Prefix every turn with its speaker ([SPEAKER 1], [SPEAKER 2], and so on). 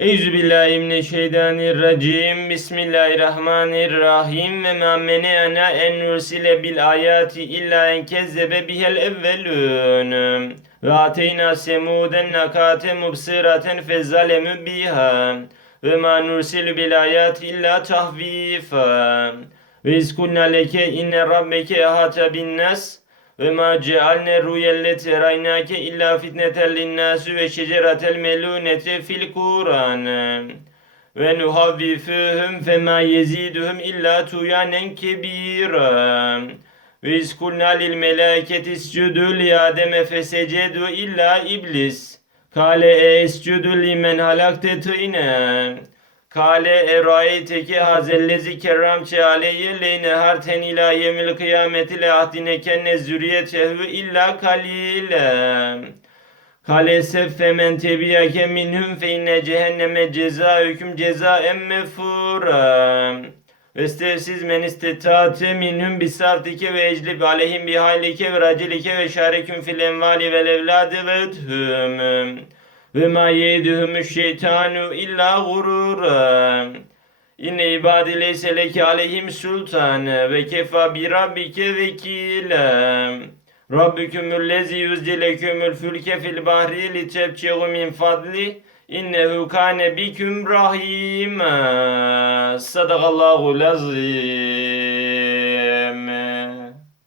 [SPEAKER 1] Eyüzü billahi mineşşeytanirracim. Bismillahirrahmanirrahim. Ve ma mene'ana en nursile bil ayati illa en kezzebe bihel evvelun. Ve ateyna semuden nakate mubsiraten fezzalemu biha. Ve ma nursilu bil ayati illa tahvifa. Ve izkulna leke inne rabbeke ehata bin nas. Ve ma cealne rüyelleti raynake illa fitneten linnâsü ve şeceratel melûnete fil Kur'an. Ve nuhavvifuhum fema yeziduhum illa tuyanen kebira. Ve izkulna lil melâketi iscudu li Adem'e fesecedu illa iblis. Kale e escudu limen halakte tîne. Kale erayteki hazellezi kerramçe aleyye leyne harten ila yemil kıyameti le ahdine kenne zürriyetehu illa kalile. Kale seffe men tebiyake minhum fe inne cehenneme ceza hüküm ceza emmefura. Vestevsiz men istetate minhum bisartike ve eclib aleyhim bihaylike ve racilike ve şareküm fil envali vel evladi ve öthüm. Ve ma yedühümüş şeytanu illa gurura. İnne ibadi leyse leke aleyhim sultan ve kefa bi rabbike vekila. Rabbükümül lezi yüzdilekümül fülke fil bahri li tebçeğu min fadli innehu kâne biküm rahîmâ. Sadakallahu lazîm.